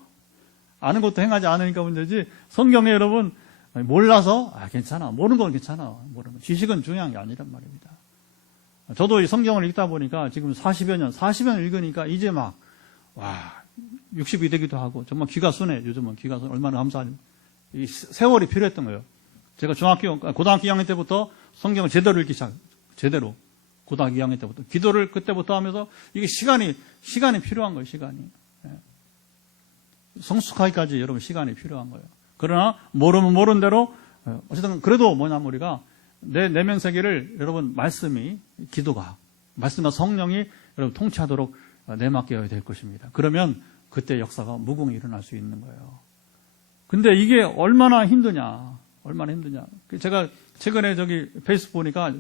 아는 것도 행하지 않으니까 문제지. 성경에 여러분 몰라서 괜찮아. 모르는 건 괜찮아. 모르는 건. 지식은 중요한 게 아니란 말입니다. 저도 이 성경을 읽다 보니까 지금 40여 년 읽으니까 이제 막 60이 되기도 하고 정말 귀가 순해. 요즘은 귀가 순해. 얼마나 감사하니. 이 세월이 필요했던 거예요. 제가 고등학교 2학년 때부터 성경을 제대로 읽기 시작. 제대로. 고등학교 2학년 때부터. 기도를 그때부터 하면서 이게 시간이 필요한 거예요. 시간이. 성숙하기까지 여러분 시간이 필요한 거예요. 그러나 모르면 모르는 대로 어쨌든 그래도 뭐냐면 우리가 내 내면 세계를 여러분 기도가 말씀과 성령이 여러분 통치하도록 내맡겨야 될 것입니다. 그러면 그때 역사가 무궁히 일어날 수 있는 거예요. 근데 이게 얼마나 힘드냐. 제가 최근에 페이스북 보니까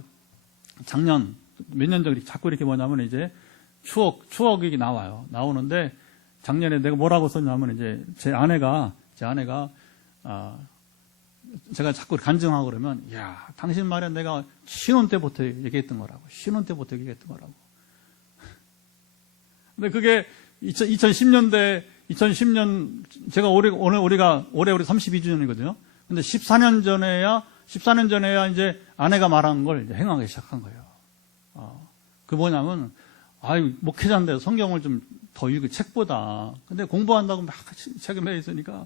작년 몇 년 전에 자꾸 이렇게 뭐냐면 이제 추억이 나와요. 나오는데 작년에 내가 뭐라고 썼냐면 이제 제 아내가 제가 자꾸 간증하고 그러면 당신 말에 내가 신혼 때부터 얘기했던 거라고. 근데 그게 2010년 제가 올해 우리 32주년이거든요. 근데 14년 전에야 이제 아내가 말한 걸 이제 행하기 시작한 거예요. 그 뭐냐면 목회자인데 성경을 좀 더 읽고 책보다. 근데 공부한다고 막 책에 매여 있으니까.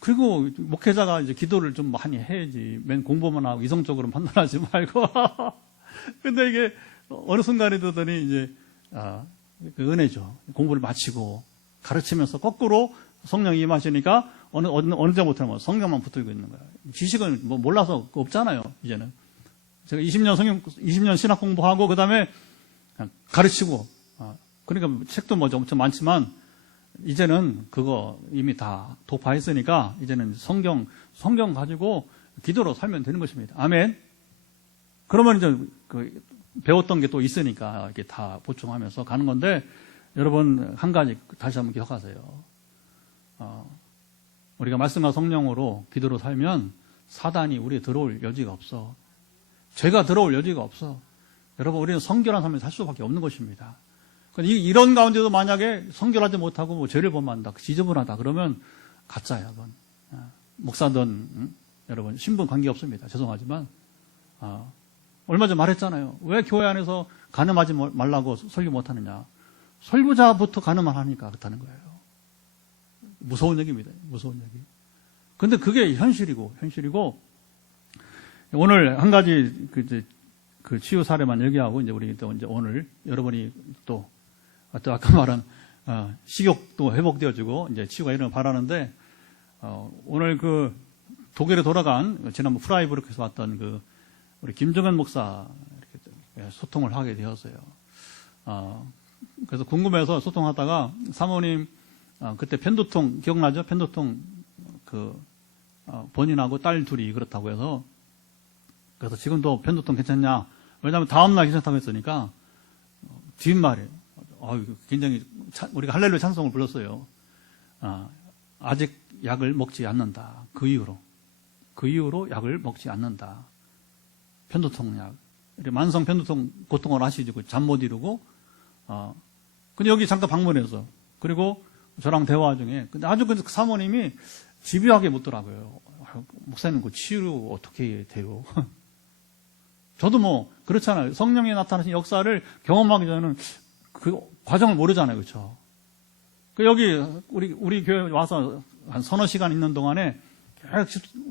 그리고 목회자가 이제 기도를 좀 많이 해야지. 맨 공부만 하고 이성적으로 판단하지 말고. 근데 이게 어느 순간에 듣더니 이제, 그 은혜죠. 공부를 마치고 가르치면서 거꾸로 성령이 임하시니까 어느 때부터는 성경만 붙들고 있는 거예요. 지식은 뭐 몰라서 없잖아요, 이제는. 제가 20년 신학 공부하고, 그 다음에 가르치고, 그러니까 책도 뭐 엄청 많지만, 이제는 그거 이미 다 도파했으니까, 이제는 성경 가지고 기도로 살면 되는 것입니다. 아멘. 그러면 이제 배웠던 게 또 있으니까, 이렇게 다 보충하면서 가는 건데, 여러분, 한 가지 다시 한번 기억하세요. 우리가 말씀과 성령으로 기도로 살면 사단이 우리에 들어올 여지가 없어. 죄가 들어올 여지가 없어. 여러분, 우리는 성결한 삶을 살 수밖에 없는 것입니다. 이런 가운데도 만약에 성결하지 못하고 뭐 죄를 범한다, 지저분하다 그러면 가짜야, 그건. 목사든 여러분 신분 관계 없습니다. 죄송하지만 얼마 전 말했잖아요. 왜 교회 안에서 간음하지 말라고 설교 못하느냐? 설교자부터 간음을 하니까 그렇다는 거예요. 무서운 얘기입니다. 무서운 얘기. 근데 그게 현실이고 오늘 한 가지 그 치유 사례만 얘기하고 이제 우리 또 이제 오늘 여러분이 또 아까 말한 식욕도 회복되어지고 이제 치유가 일어나길 바라는데 오늘 그 독일에 돌아간 지난번 프라이부르크에서 왔던 우리 김정은 목사 이렇게 소통을 하게 되었어요. 그래서 궁금해서 소통하다가 사모님 그때 편두통 기억나죠? 편두통 본인하고 딸 둘이 그렇다고 해서 그래서 지금도 편두통 괜찮냐? 왜냐하면 다음날 괜찮다고 했으니까 뒷말에 굉장히 우리가 할렐루야 찬송을 불렀어요. 아직 약을 먹지 않는다. 그 이후로 약을 먹지 않는다. 편두통 약. 만성 편두통 고통을 하시고 잠 못 이루고 근데 여기 잠깐 방문해서 그리고 저랑 대화 중에 근데 아주 그 사모님이 집요하게 묻더라고요. 목사님 그 치유 어떻게 돼요? 저도 뭐 그렇잖아요. 성령이 나타나신 역사를 경험하기 전에는 그 과정을 모르잖아요, 그렇죠? 여기 우리 교회 와서 한 서너 시간 있는 동안에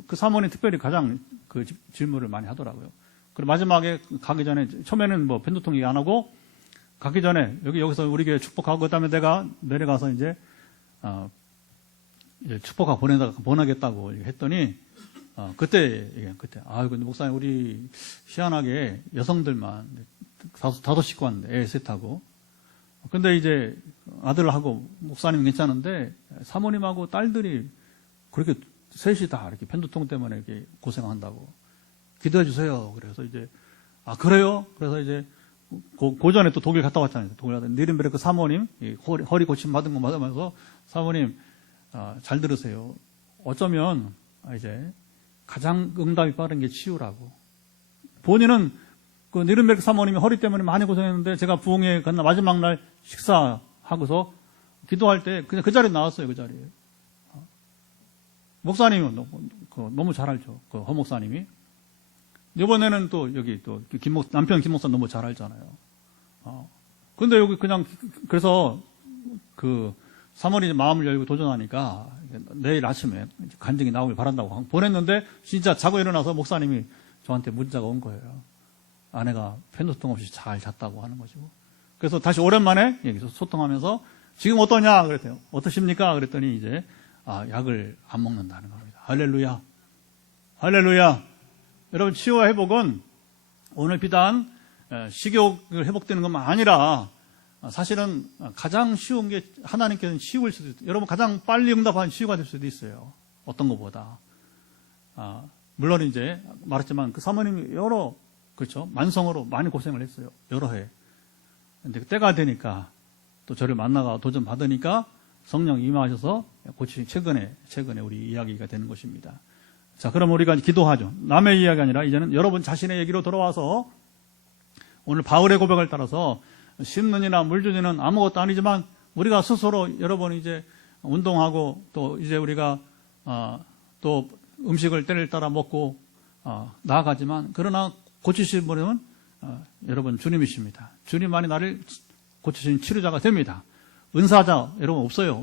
그 사모님 특별히 가장 그 질문을 많이 하더라고요. 그리고 마지막에 가기 전에 처음에는 뭐 편두통 얘기 안 하고 가기 전에 여기서 우리 교회 축복하고 그다음에 내가 내려가서 이제 축복하고 보내겠다고 했더니 그때 근데 목사님 우리 희한하게 여성들만 5 식구 왔는데 애 셋하고 근데 이제 아들하고 목사님 괜찮은데 사모님하고 딸들이 그렇게 셋이 다 이렇게 편두통 때문에 이렇게 고생한다고 기도해 주세요. 그래서 이제 그래요? 그래서 이제 고전에 또 독일 갔다 왔잖아요. 독일 갔다 니른베르크 사모님 허리 고침 받은 거 맞으면서 사모님 잘 들으세요. 어쩌면 이제 가장 응답이 빠른 게 치유라고. 본인은 그 니른베르크 사모님이 허리 때문에 많이 고생했는데 제가 부흥회 갔나 마지막 날 식사하고서 기도할 때 그냥 그 자리에 나왔어요. 그 자리에. 목사님은 너무 잘 알죠. 그 허 목사님이. 이번에는 또 여기 또 남편 김 목사 너무 잘 알잖아요. 근데 여기 그냥 그래서 그 사모님이 마음을 열고 도전하니까 내일 아침에 간증이 나오길 바란다고 보냈는데 진짜 자고 일어나서 목사님이 저한테 문자가 온 거예요. 아내가 편두통 없이 잘 잤다고 하는 거죠. 그래서 다시 오랜만에 여기서 소통하면서 지금 어떠냐 그랬대요. 어떠십니까? 그랬더니 이제 약을 안 먹는다는 겁니다. 할렐루야. 할렐루야. 여러분 치유와 회복은 오늘 비단 식욕을 회복되는 것만 아니라 사실은 가장 쉬운 게 하나님께서는 치유일 수도 있어요. 여러분 가장 빨리 응답한 치유가 될 수도 있어요. 어떤 것보다. 물론 이제 말했지만 그 사모님이 그렇죠. 만성으로 많이 고생을 했어요. 여러 해. 근데 때가 되니까 또 저를 만나가 도전 받으니까 성령 임하셔서 최근에 우리 이야기가 되는 것입니다. 자, 그럼 우리가 기도하죠. 남의 이야기 아니라 이제는 여러분 자신의 얘기로 돌아와서 오늘 바울의 고백을 따라서 심는 이나 물 주는 이는 아무것도 아니지만 우리가 스스로 여러분 이제 운동하고 또 이제 우리가 또 음식을 때를 따라 먹고 나아가지만 그러나 고치실 분은 여러분 주님이십니다. 주님만이 나를 고치신 치료자가 됩니다. 은사자 여러분 없어요.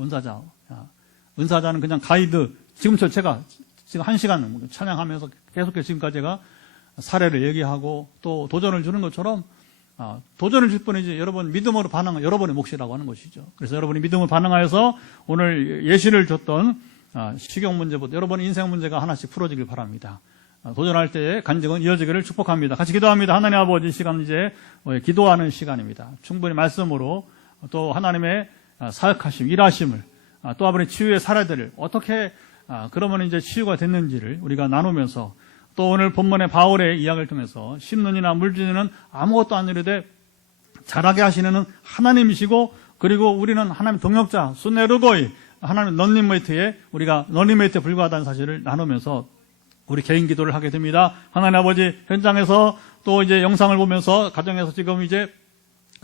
은사자는 그냥 가이드. 지금처럼 제가 지금 1시간 찬양하면서 계속해서 지금까지 제가 사례를 얘기하고 또 도전을 주는 것처럼 도전을 줄 뿐이지 여러분 믿음으로 반응은 여러분의 몫이라고 하는 것이죠. 그래서 여러분이 믿음으로 반응하여서 오늘 예시를 줬던 식욕 문제부터 여러분의 인생 문제가 하나씩 풀어지길 바랍니다. 도전할 때에 간증은 이어지기를 축복합니다. 같이 기도합니다. 하나님 아버지 시간 이제 기도하는 시간입니다. 충분히 말씀으로 또 하나님의 사역하심, 일하심을 또 아버지 치유의 사례들을 어떻게 그러면 이제 치유가 됐는지를 우리가 나누면서 또 오늘 본문의 바울의 이야기를 통해서 심는 이나 물 주는 아무것도 아니르되 자라게 하시는 하나님이시고 그리고 우리는 하나님 동역자 순네르고이 하나님 런닝메이트에 우리가 런닝메이트에 불과하다는 사실을 나누면서 우리 개인 기도를 하게 됩니다. 하나님 아버지 현장에서 또 이제 영상을 보면서 가정에서 지금 이제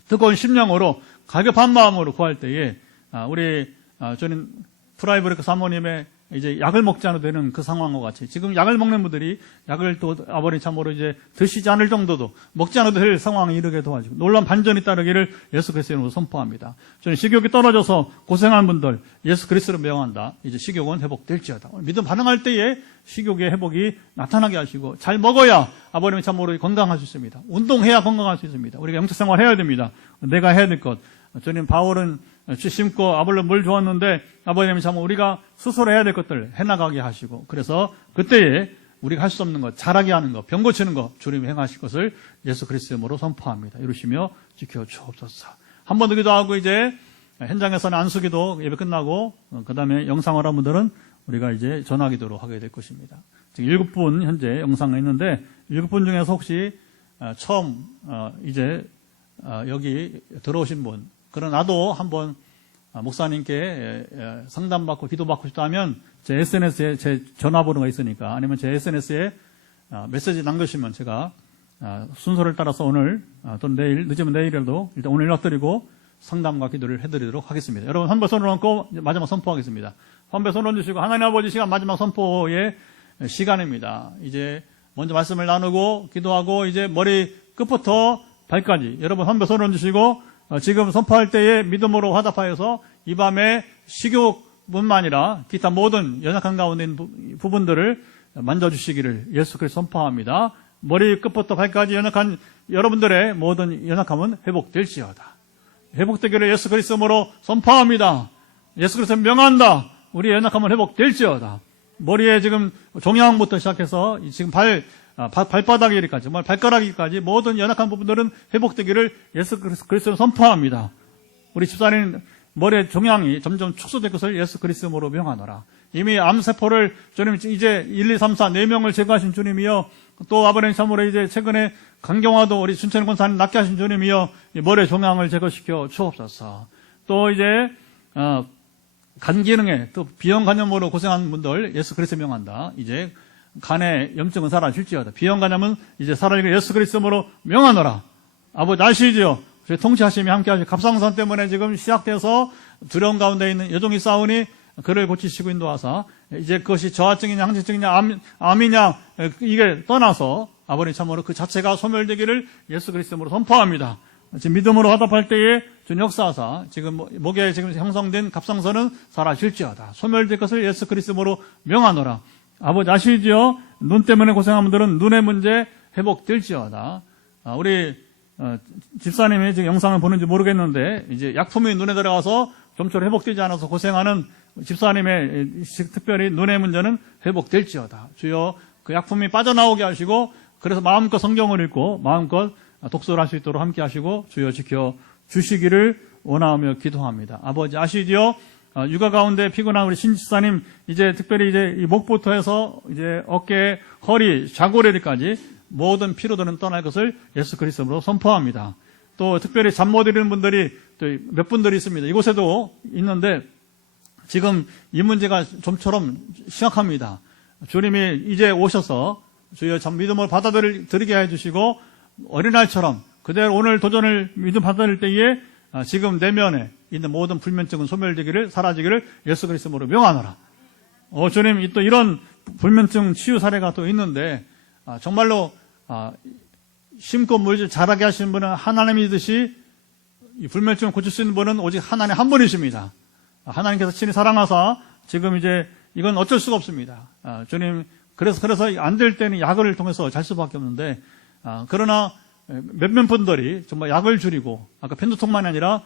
뜨거운 심령으로 가급한 마음으로 구할 때에 우리 저는 프라이브레크 사모님의 이제 약을 먹지 않아도 되는 그 상황과 같이 지금 약을 먹는 분들이 약을 또 아버지 참으로 이제 드시지 않을 정도도 먹지 않아도 될 상황에 이르게 도와주고 놀라운 반전이 따르기를 예수 그리스도의 이름으로 선포합니다. 저는 식욕이 떨어져서 고생한 분들 예수 그리스도를 명한다. 이제 식욕은 회복될지어다. 믿음 반응할 때에 식욕의 회복이 나타나게 하시고 잘 먹어야 아버님이 참으로 건강할 수 있습니다. 운동해야 건강할 수 있습니다. 우리가 영적 생활 해야 됩니다. 내가 해야 될 것. 저는 바울은 심고 아볼로 물 주었는데 아버님이 참 우리가 스스로 해야 될 것들 해나가게 하시고 그래서 그때에 우리가 할 수 없는 것 잘하게 하는 것 병 고치는 것 주님이 행하실 것을 예수 그리스도의 이름으로 선포합니다. 이루시며 지켜 주옵소서. 한 번 더 기도하고 이제 현장에서는 안수기도 예배 끝나고 그 다음에 영상을 한 분들은 우리가 이제 전화기도로 하게 될 것입니다. 지금 7분 현재 영상이 있는데 7분 중에서 혹시 처음 이제 여기 들어오신 분 그러나 나도 한번 목사님께 상담받고 기도받고 싶다면 제 SNS에 제 전화번호가 있으니까 아니면 제 SNS에 메시지 남기시면 제가 순서를 따라서 오늘 또는 내일 늦으면 내일이라도 일단 오늘 연락드리고 상담과 기도를 해드리도록 하겠습니다. 여러분 한 번 손을 얹고 마지막 선포하겠습니다. 한 번 손 얹으시고 하나님 아버지 시간 마지막 선포의 시간입니다. 이제 먼저 말씀을 나누고 기도하고 이제 머리 끝부터 발까지 여러분 한 번 손 얹으시고 지금 선포할 때에 믿음으로 화답하여서 이 밤에 식욕뿐만 아니라 기타 모든 연약한 가운데 있는 부분들을 만져주시기를 예수 그리스도 선포합니다. 머리 끝부터 발까지 연약한 여러분들의 모든 연약함은 회복될지어다. 회복되기를 예수 그리스도로 선포합니다. 예수 그리스도 명한다. 우리의 연약함은 회복될지어다. 머리에 지금 종양부터 시작해서 지금 발바닥에까지 정말 발가락에까지 모든 연약한 부분들은 회복되기를 예수 그리스도로 선포합니다. 우리 집사님 머리의 종양이 점점 축소될 것을 예수 그리스도로 명하노라. 이미 암세포를 주님 이제 1, 2, 3, 4, 4명을 제거하신 주님이여, 또 아버님 참으로 이제 최근에 강경화도 우리 춘천 권사님 낫게 하신 주님이여, 머리의 종양을 제거시켜 주옵소서. 또 이제 간 기능에 또 비형 간염으로 고생한 분들 예수 그리스도 명한다. 이제 간의 염증은 사라질지어다. 비형 간염은 이제 사라지고 예수 그리스도로 명하노라. 아버지 아시지요? 저희 통치하심이 함께 하시고 갑상선 때문에 지금 시작돼서 두려움 가운데 있는 여종이 싸우니 그를 고치시고 인도하사 이제 그것이 저하증이냐 항진증이냐 암이냐 이게 떠나서 아버님 참으로 그 자체가 소멸되기를 예수 그리스도로 선포합니다. 지금 믿음으로 화답할 때에 주님 역사하사 지금 목에 지금 형성된 갑상선은 사라질지어다. 소멸될 것을 예수 그리스도로 명하노라. 아버지 아시지요? 눈 때문에 고생한 분들은 눈의 문제 회복될지어다. 우리 집사님이 지금 영상을 보는지 모르겠는데 이제 약품이 눈에 들어가서 좀처럼 회복되지 않아서 고생하는 집사님의 특별히 눈의 문제는 회복될지어다. 주여 그 약품이 빠져나오게 하시고 그래서 마음껏 성경을 읽고 마음껏 독서를 할 수 있도록 함께 하시고 주여 지켜 주시기를 원하며 기도합니다. 아버지 아시지요? 육아 가운데 피곤한 우리 신 집사님 이제 특별히 이제 이 목부터 해서 이제 어깨, 허리, 좌고래리까지 모든 피로들은 떠날 것을 예수 그리스도로 선포합니다. 또 특별히 잠 못 이루는 분들이 또 몇 분들이 있습니다. 이곳에도 있는데 지금 이 문제가 좀처럼 심각합니다. 주님이 이제 오셔서 주여 참 믿음을 받아들이게 해주시고 어린아이처럼 그대로 오늘 도전을 믿음 받아들일 때에 지금 내면에 있는 모든 불면증은 소멸되기를 사라지기를 예수 그리스도로 명하노라. 주님 또 이런 불면증 치유 사례가 또 있는데 정말로 심고 물질 자라게 하시는 분은 하나님이듯이 이 불면증을 고칠 수 있는 분은 오직 하나님 한 분이십니다. 하나님께서 친히 사랑하사 지금 이제 이건 어쩔 수가 없습니다. 주님 그래서 안 될 때는 약을 통해서 잘 수밖에 없는데 그러나 몇몇 분들이 정말 약을 줄이고 아까 편두통만이 아니라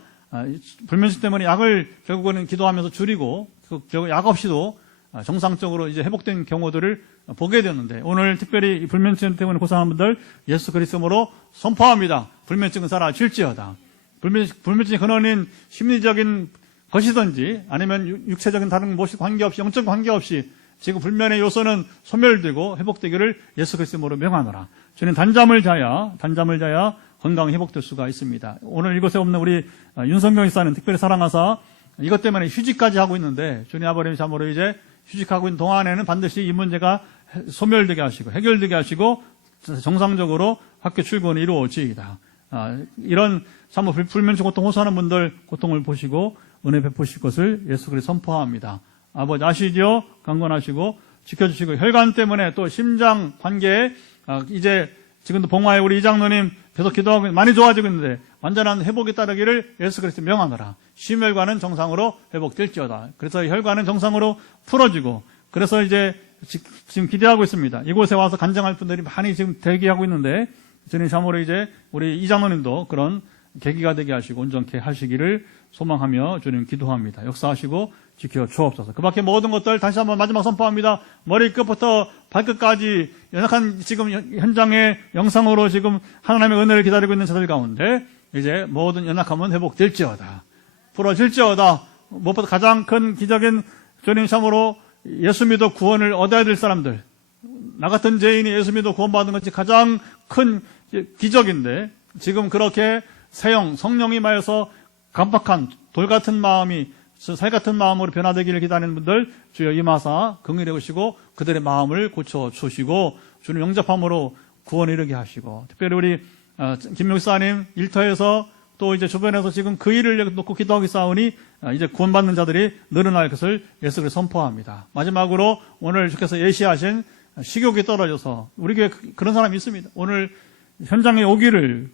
불면증 때문에 약을 결국은 기도하면서 줄이고 결국 약 없이도 정상적으로 이제 회복된 경우들을 보게 되는데 오늘 특별히 불면증 때문에 고생하는 분들 예수 그리스도로 선포합니다. 불면증은 사라질지어다. 불면증의 근원인 심리적인 것이든지 아니면 육체적인 다른 무엇이 관계없이 영적 관계없이 지금 불면의 요소는 소멸되고 회복되기를 예수 그리스도로 명하노라. 주님 단잠을 자야 건강이 회복될 수가 있습니다. 오늘 이곳에 없는 우리 윤성경 집사는 특별히 사랑하사 이것 때문에 휴직까지 하고 있는데 주님 아버님 참으로 이제 휴직하고 있는 동안에는 반드시 이 문제가 소멸되게 하시고 해결되게 하시고 정상적으로 학교 출근이 이루어지이다. 이런 참으로 불면증 고통 호소하는 분들 고통을 보시고 은혜 베푸실 것을 예수 그리스도 선포합니다. 아버지 아시죠? 강건하시고 지켜주시고 혈관 때문에 또 심장 관계에 이제 지금도 봉화에 우리 이장로님 계속 기도하고 많이 좋아지고 있는데 완전한 회복이 따르기를 예수 그리스도 명하노라. 심혈관은 정상으로 회복될지어다. 그래서 혈관은 정상으로 풀어지고 그래서 이제 지금 기대하고 있습니다. 이곳에 와서 간증할 분들이 많이 지금 대기하고 있는데 주님 참으로 이제 우리 이장로님도 그런 계기가 되게 하시고 온전케 하시기를 소망하며 주님 기도합니다. 역사하시고 지켜 주옵소서. 그 밖에 모든 것들 다시 한번 마지막 선포합니다. 머리끝부터 발끝까지 연약한 지금 현장의 영상으로 지금 하나님의 은혜를 기다리고 있는 자들 가운데 이제 모든 연약함은 회복될지어다. 풀어질지어다. 무엇보다 가장 큰 기적인 주님 참으로 예수 믿어 구원을 얻어야 될 사람들, 나 같은 죄인이 예수 믿어 구원받는 것이 가장 큰 기적인데 지금 그렇게 세영 성령이 말해서 감박한 돌 같은 마음이 살 같은 마음으로 변화되기를 기다리는 분들 주여 임하사 긍휼히 여기시고 그들의 마음을 고쳐주시고 주님 영접함으로 구원에 이르게 하시고 특별히 우리 김목사님 일터에서 또 이제 주변에서 지금 그 일을 놓고 기도하기 싸우니 이제 구원받는 자들이 늘어날 것을 예수 그리스도 선포합니다. 마지막으로 오늘 주께서 예시하신 식욕이 떨어져서 우리 교회 그런 사람이 있습니다. 오늘 현장에 오기를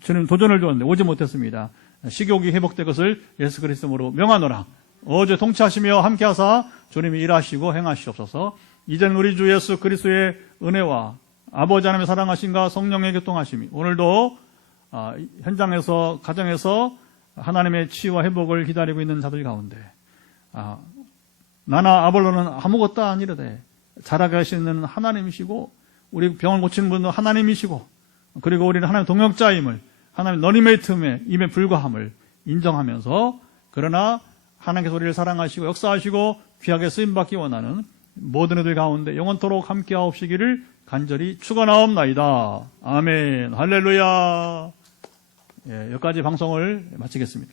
주님 도전을 줬는데 오지 못했습니다. 식욕이 회복될 것을 예수 그리스도로 명하노라. 어제 통치하시며 함께하사 주님이 일하시고 행하시옵소서. 이제는 우리 주 예수 그리스도의 은혜와 아버지 하나님의 사랑하심과 성령의 교통하심이 오늘도 현장에서 가정에서 하나님의 치유와 회복을 기다리고 있는 자들 가운데 나나 아볼로는 아무것도 아니르되 자라게 하시는 하나님이시고 우리 병을 고치는 분도 하나님이시고 그리고 우리는 하나님의 동역자임을 하나님 너니메이트임에 불과함을 인정하면서 그러나 하나님께서 우리를 사랑하시고 역사하시고 귀하게 쓰임받기 원하는 모든 이들 가운데 영원토록 함께하옵시기를 간절히 축원하옵나이다. 아멘. 할렐루야. 예, 여기까지 방송을 마치겠습니다.